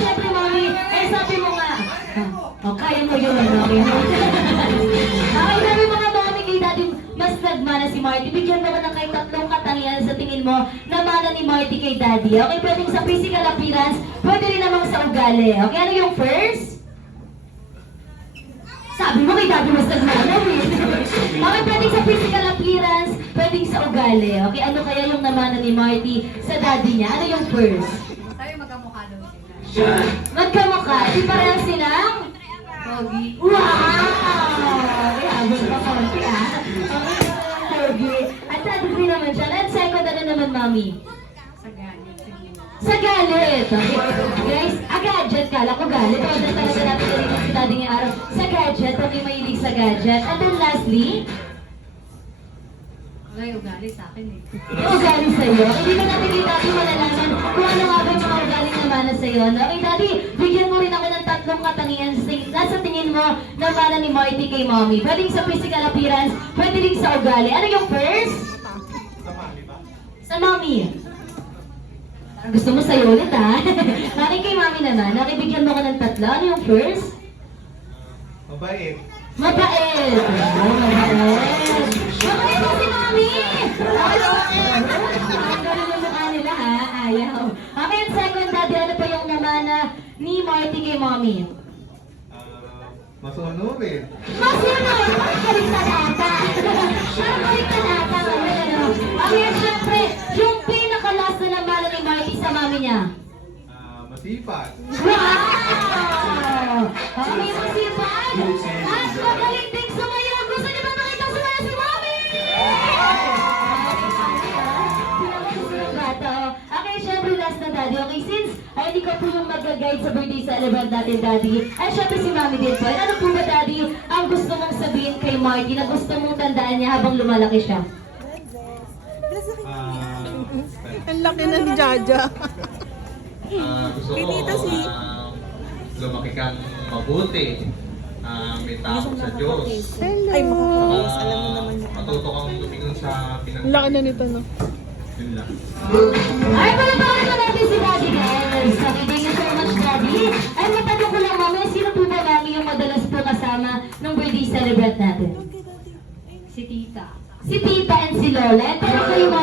syempre, mami, sabi mo nga, kaya mo yun, okay? Okay, sabi mga mami kay daddy, mas nagmana si Marty. Bigyan mo ko ng kahit 3 katangian sa tingin mo na mana ni Marty kay daddy. Okay, pwedeng sa physical appearance, pwede rin namang sa ugali. Okay, ano yung first? Sabi mo kay daddy mas nagmana eh. Okay, pwedeng sa physical appearance, pwedeng sa ugali. Okay, ano kaya yung namana ni Marty sa daddy niya? Ano yung first? Sabi magkamukha daw sila. Magkamukha. Di parehas silang? Pogi. Wow! May habol pa konti ah. Pogi. At daddy rin naman siya. At second, ano naman, mami? Sa galit. Sa galit. Okay. Guys, gadget. Kala ko galit. Order talaga natin kanina si daddy ngayong araw. Sa gadget. Okay, mahilig sa gadget. And then lastly, Wala yung ugali sa akin eh. yung ugali sa'yo. Hindi ba natin kay daddy malalaman kung ano nga ba yung mga ugali na mana sa'yo? No? Okay, daddy, bigyan mo rin ako ng 3 katangian sa tingin mo na mana ni Marty kay mommy. Pwedeng sa physical appearance, pwede rin sa ugali. Ano yung first? Sa mami ba? Sa mommy. Parang gusto mo sa'yo ulit ha? Nakin kay mommy naman, nakibigyan mo ko ng 3. Ano yung first? Mabait. Mabait! Oh, mabait! Mabait mo si Mami! Okay, ang galing yung mukha nila ha, ayaw. Okay, and second, daddy, ano pa yung namana ni Marty kay Mommy? Masunurin. Masunod! Parang baliktad ata! Parang baliktad ata! Okay, and syempre, yung pinaka-last na namana ni Marty sa Mami niya? Masipag. Wow! Okay, masipag! At magaling ding sumayaw! Gusto niyo ba makita sumayaw si Mami? Okay, syempre last na daddy. Okay, since hindi ko po yung mag-guide sa birthday celebrant natin, daddy, ay syempre si Mami din po. Ano po ba, daddy, ang gusto mong sabihin kay Marty na gusto mong tandaan niya habang lumalaki siya? Ang laki na ni Jaja. Gusto ko lumaki kang mabuti, may tao sa Diyos. Ay, makakais. Alam mo naman yun. Matuto kang lumingon sa Ang laki na nito, no? Yun lang. Ay, palatawarin na natin si Daddy, guys. Okay, thank you so much, Daddy. Ay, matanong ko lang, Mami, sino po ba, Mami, yung madalas po kasama nung birthday celebrant natin? Si tita. Si Tita and si Lola. Pero kayo,